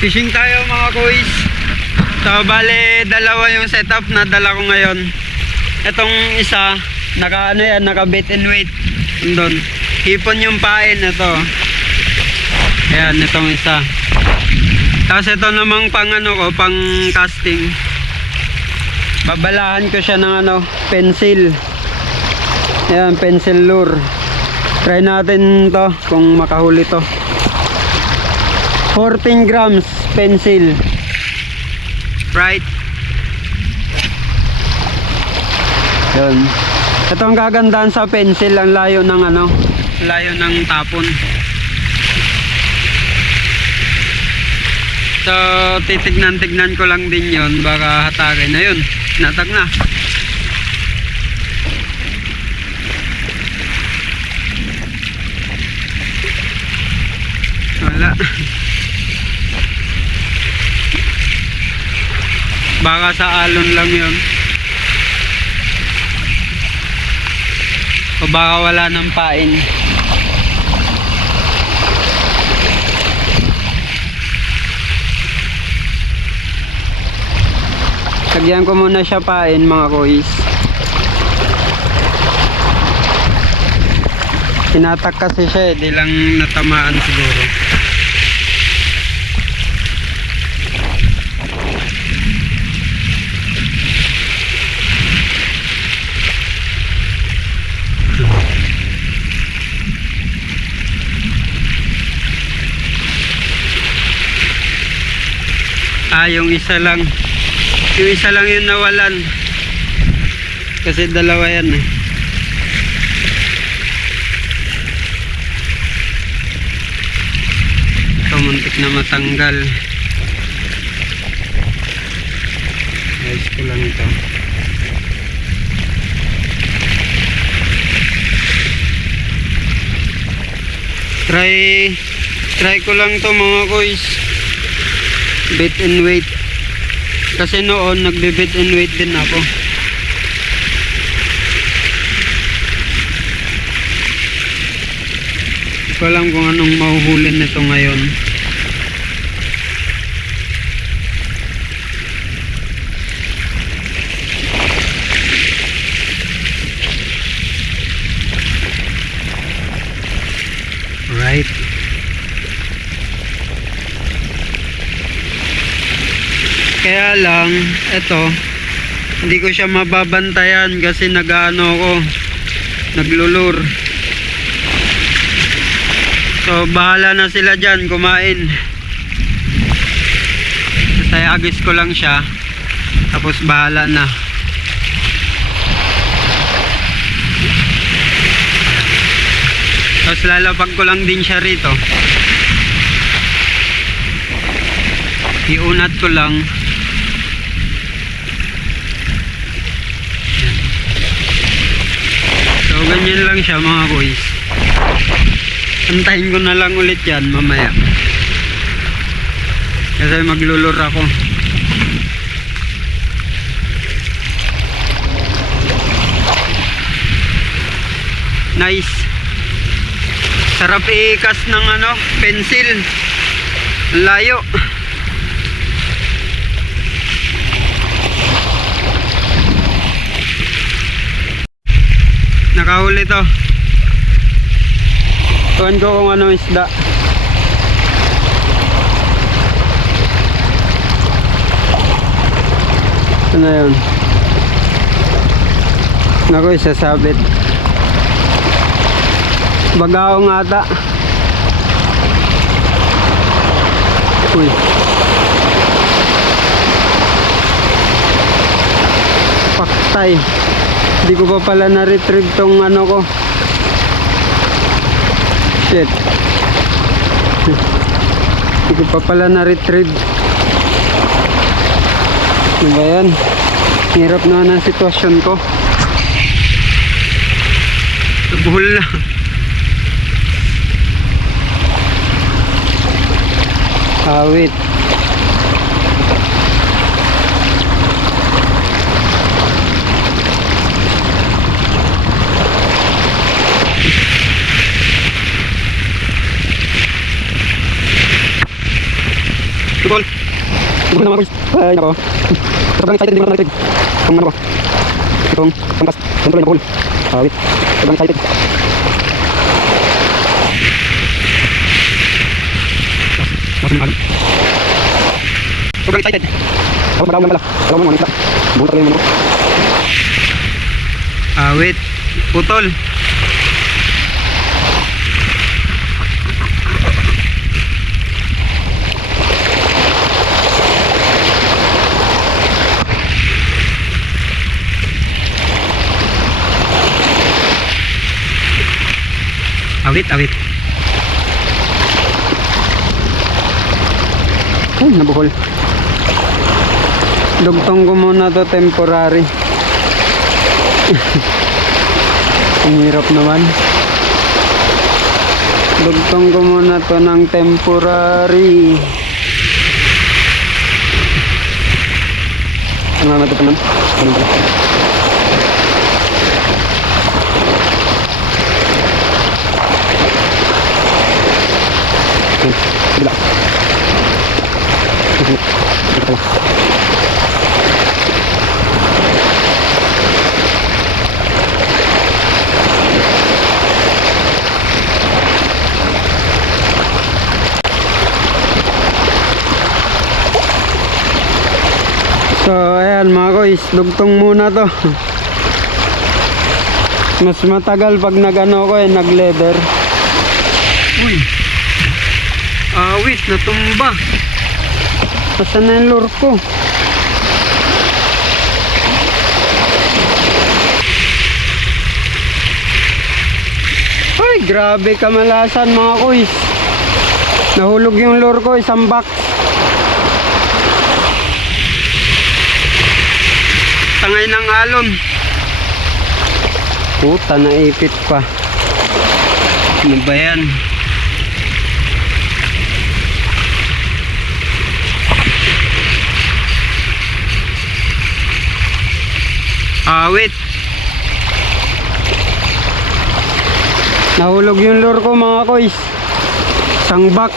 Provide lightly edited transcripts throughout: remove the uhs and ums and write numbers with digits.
Fishing tayo mga kuys. So bale dalawa yung setup na dala ko ngayon. Itong isa naka ano yan, naka bait and weight. Doon. Hipon yung pain ito. Ayan, itong isa. Tapos ito namang pang ano ko, pang casting. Babalahan ko siya ng ano, pencil. Ayan, pencil lure. Try natin to kung makahuli to. 14 grams pencil. Right. Yun. Ito ang kagandahan sa pencil, ang layo ng ano, layo ng tapon. So titignan ko lang din yon, baka hatakin na yun. Natag na. Wala. Baka sa alon lang yun. O baka wala ng pain. Lagyan ko muna siya pain mga kuys. Tinatak kasi siya eh, di lang natamaan siguro. Yung isa lang. Yung isa lang yung nawalan. Kasi dalawa yan eh. Ito muntik na matanggal. Ayos ko lang ito. Try ko lang to mga kuys. Bait and weight. Kasi noon nagbe-bait and weight din ako. Hindi ko alam kung anong mahuhulin nito ngayon. Right. Kaya lang, ito, hindi ko siya mababantayan kasi nag-ano ako, naglulur. So, bahala na sila dyan, kumain. Kasi agis ko lang siya, tapos bahala na. Tapos lalapag ko lang din siya rito. Iunat ko lang. So ganyan lang siya mga boys. Antayin ko na lang ulit yan mamaya. Kasi maglulur ako. Nice. Sarap ikas ng ano, pencil. Layo. Nakahuli to. Tuwan ko kung ano isda. Ito na yun. Naku, isasabit. Bagaong ata. Uy. Paktay. Hindi ko pa pala na-retrieve tong ano ko. Shit. Hindi ko pa pala na-retrieve. Ano ba yan? Hirap na ang sitwasyon ko. Buhol na. Awit. Bukol. Bukol na mga boys. Ay, nako. Sobrang excited, hindi mo na narinig. Itong ano ko. Itong pangkas. Itong tuloy na bukol. Wait. Sobrang excited. Sobrang excited. Tapos magawang lang pala. Dalawang mo, isda. Buhol tuloy yung ano ko. Wait. Putol. Awit. Ay, nabuhol. Dugtong ko muna to temporary. Ang hirap naman. Dugtong ko muna to ng temporary. Ano naman ito naman? Ano ba? Bila. So ayan mga kois, dugtong muna to. Mas matagal pag nagano ko nag leather. Uy. Awit, natumba. Asan na yung lure ko? Ay, grabe kamalasan mga kuys. Nahulog yung lure ko, isang box. Tangay ng alon. Puta, naipit pa. Ano ba yan? Awit. Nahulog yung lure ko mga kois. Isang box.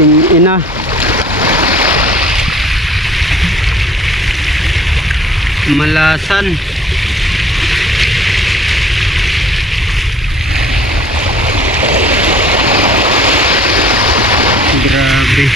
Ting ina. Malasan. Grabe.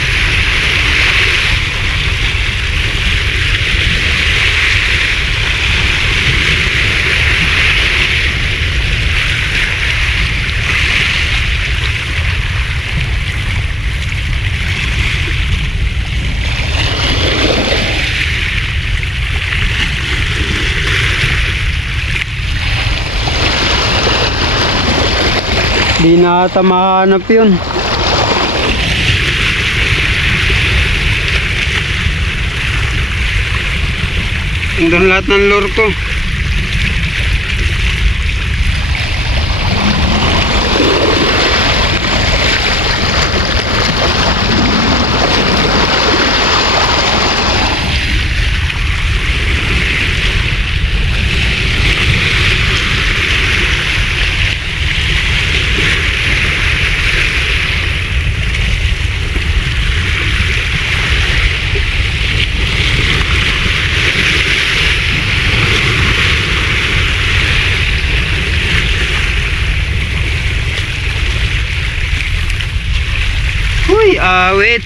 Di na ata mahanap yun. Andun lahat ng lure ko. Uy, awit.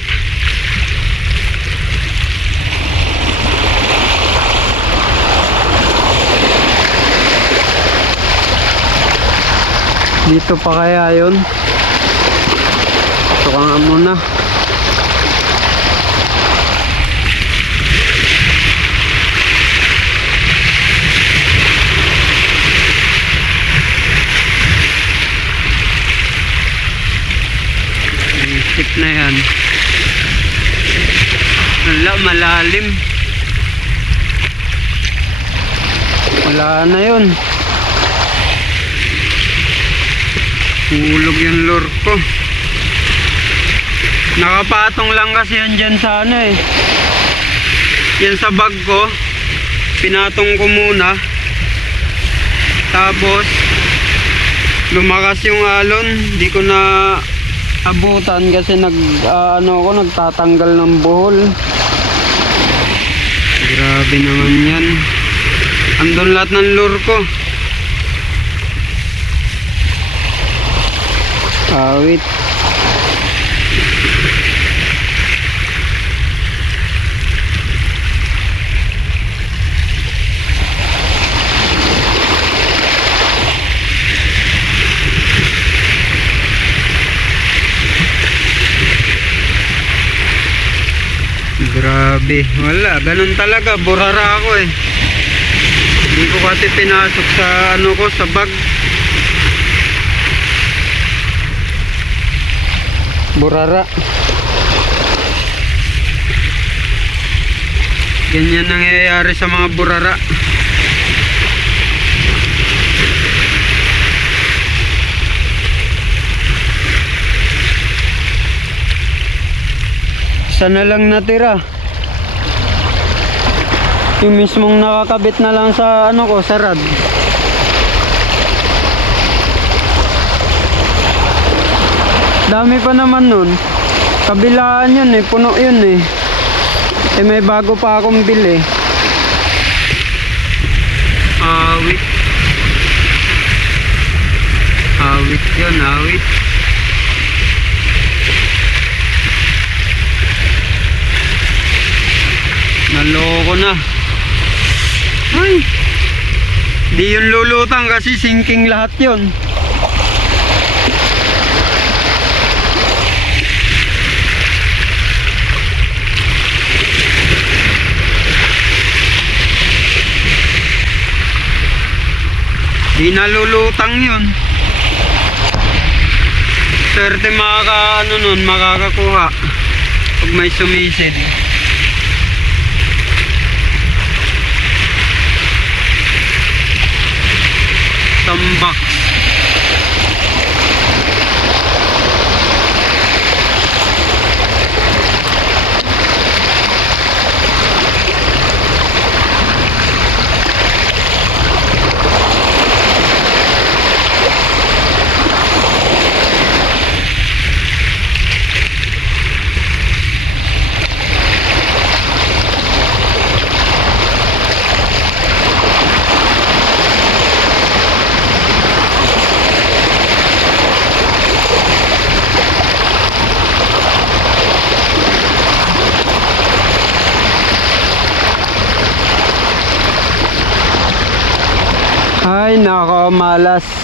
Dito pa kaya yun? Ito ka nga muna. Isip na yan. Wala, malalim. Wala na yun. Hulog yung lure ko. Nakapatong lang kasi yan dyan sa ano eh. Yan sa bag ko. Pinatong ko muna. Tapos Lumakas yung alon, di ko na abutan kasi nagtatanggal ng buhol. Grabe naman yan. Andun lahat ng lure ko. Awit. Grabe, wala, ganun talaga, burara ako eh. Hindi ko kasi pinasok sa sa bag. Burara. Ganyan nangyayari sa mga burara. Isa na lang natira. Yung mismong nakakabit na lang sa sa rad. Dami pa naman nun. Kabilaan yun eh, puno yun eh. Eh may bago pa akong bili. Awit. Awit yun, awit. Naloko na. Ay, di yun lulutang kasi sinking lahat yun. Di nalulutang yun. Swerte makakakuha pag may sumisid. Tambak. Ay nako, malas.